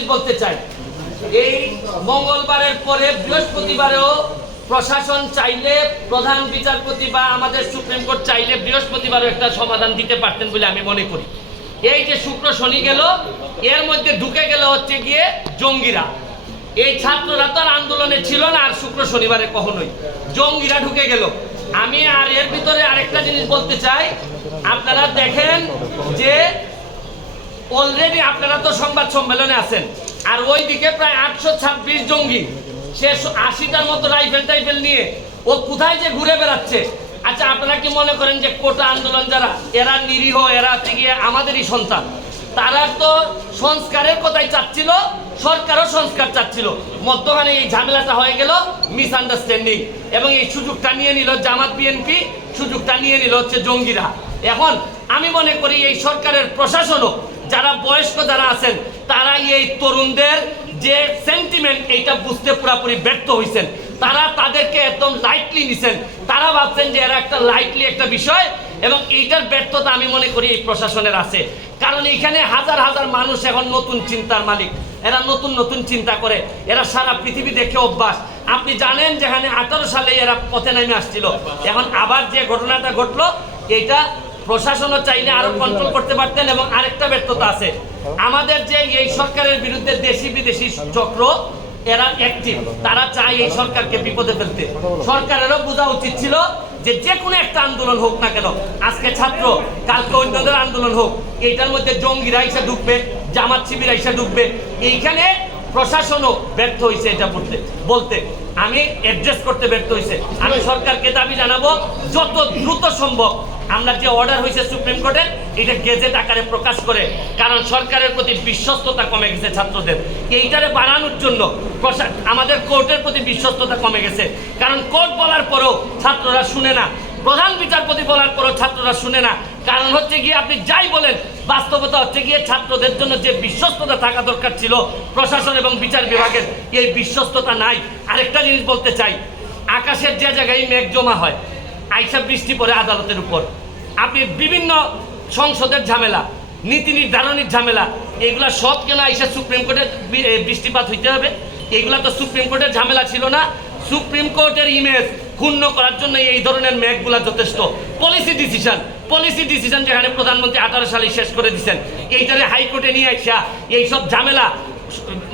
জিনিস বলতে চাই, এই মঙ্গলবারের পরে বৃহস্পতিবারেও প্রশাসন চাইলে, প্রধান বিচারপতি বা আমাদের সুপ্রিম কোর্ট চাইলে বৃহস্পতিবারও একটা সমাধান দিতে পারতেন বলে আমি মনে করি। এই যে শুক্র শনি গেল, এর মধ্যে ঢুকে গেল হচ্ছে গিয়ে জঙ্গিরা। এই ছাত্ররা তো আর আন্দোলনে ছিল না আর শুক্র শনিবারে কখনোই, জঙ্গিরা ঢুকে গেল। আমি আর এর ভিতরে আরেকটা জিনিস বলতে চাই, আপনারা দেখেন যে অলরেডি আপনারা তো সংবাদ সম্মেলনে আছেন, আর ওইদিকে প্রায় 826 জঙ্গি, সে 80টার মতো রাইফেল নিয়ে ও কোথায় যে ঘুরে বেড়াচ্ছে। আচ্ছা, আপনারা কি মনে করেন যে কোটা আন্দোলন যারা, এরা নিরীহ, এরা হচ্ছে গিয়ে আমাদেরই সন্তান? তারা তো সংস্কারের কথাই চাচ্ছিল, সরকারও সংস্কার চাচ্ছিল, মধ্যখানে এই ঝামেলাটা হয়ে গেল মিসআন্ডারস্ট্যান্ডিং, এবং এই সুযোগটা নিয়ে নিল জামাত বিএনপি, সুযোগটা নিয়ে নিল হচ্ছে জঙ্গিরা। এখন আমি মনে করি এই সরকারের প্রশাসনও, যারা বয়স্ক যারা আছেন, তারা এই তরুণদের যে সেন্টিমেন্ট, এইটা বুঝতে পুরোপুরি ব্যর্থ হয়েছেন। তারা তাদেরকে একদম লাইটলি নিছেন, তারা ভাবছেন যে এরা একটা লাইটলি একটা বিষয়, এবং এইটার ব্যর্থতা আমি মনে করি এই প্রশাসনের আছে। কারণ এখানে হাজার হাজার মানুষ এখন নতুন চিন্তার মালিক, এরা নতুন নতুন চিন্তা করে, এরা সারা পৃথিবী দেখে অভ্যাস। আপনি জানেন যেখানে 18 সালে এরা পথে নেমে আসছিল, এখন আবার যে ঘটনাটা ঘটলো, এইটা প্রশাসনও চাইলে আরো কন্ট্রোল করতে পারতেন। এবং আরেকটা ব্যর্থতা আছে, আমাদের যে এই সরকারের বিরুদ্ধে দেশি বিদেশি চক্র, এরা অ্যাক্টিভ, তারা চায় এই সরকারকে বিপদে ফেলতে। সরকারেরও বোঝা উচিত ছিল যে যে কোনো একটা আন্দোলন হোক না কেন, আজকে ছাত্র, কালকে অন্যদের আন্দোলন হোক, এইটার মধ্যে জঙ্গিরা এসে ঢুকবে, জামাত শিবির এসে ঢুকবে। এইখানে প্রশাসনও ব্যর্থ হয়েছে, এটা বলতে আমি অ্যাড্রেস করতে ব্যর্থ হয়েছে। আমি সরকারকে দাবি জানাবো, যত দ্রুত সম্ভব আমরা যে অর্ডার হয়েছে সুপ্রিম কোর্টের, এটা গেজেট আকারে প্রকাশ করে, কারণ সরকারের প্রতি বিশ্বস্ততা কমে গেছে ছাত্রদের। এইটারে বাড়ানোর জন্য আমাদের কোর্টের প্রতি বিশ্বস্ততা কমে গেছে, কারণ কোর্ট বলার পরেও ছাত্ররা শুনে না, প্রধান বিচারপতি বলার পরেও ছাত্ররা শুনে না। কারণ হচ্ছে গিয়ে আপনি যাই বলেন, বাস্তবতা হচ্ছে গিয়ে ছাত্রদের জন্য যে বিশ্বস্ততা থাকা দরকার ছিল প্রশাসন এবং বিচার বিভাগের, এই বিশ্বস্ততা নাই। আরেকটা জিনিস বলতে চাই, আকাশের যে জায়গায় মেঘ জমা হয়, আইসা বৃষ্টি পড়ে আদালতের উপর, আপনি বিভিন্ন সংসদের ঝামেলা, নীতি নির্ধারণের ঝামেলা, এগুলা সব কেন আইসা সুপ্রিম কোর্টের বৃষ্টিপাত হইতে হবে? এগুলা তো সুপ্রিম কোর্টের ঝামেলা ছিল না। সুপ্রিম কোর্টের ইমেজ ক্ষুণ্ণ করার জন্য এই ধরনের মেঘগুলা যথেষ্ট। পলিসি ডিসিশন যেখানে প্রধানমন্ত্রী 18 সালে শেষ করে দিচ্ছেন, এইটারে হাইকোর্টে নিয়ে আসা এইসব ঝামেলা,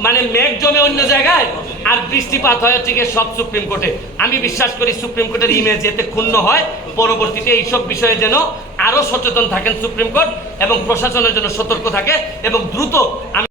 মানে মেঘ জমে অন্য জায়গায় আর বৃষ্টিপাত হয় হচ্ছে গিয়ে সব সুপ্রিম কোর্টে। আমি বিশ্বাস করি সুপ্রিম কোর্টের ইমেজ এতে ক্ষুণ্ণ হয়, পরবর্তীতে এইসব বিষয়ে যেন আরো সচেতন থাকেন সুপ্রিম কোর্ট, এবং প্রশাসনের জন্য সতর্ক থাকে, এবং দ্রুত আমি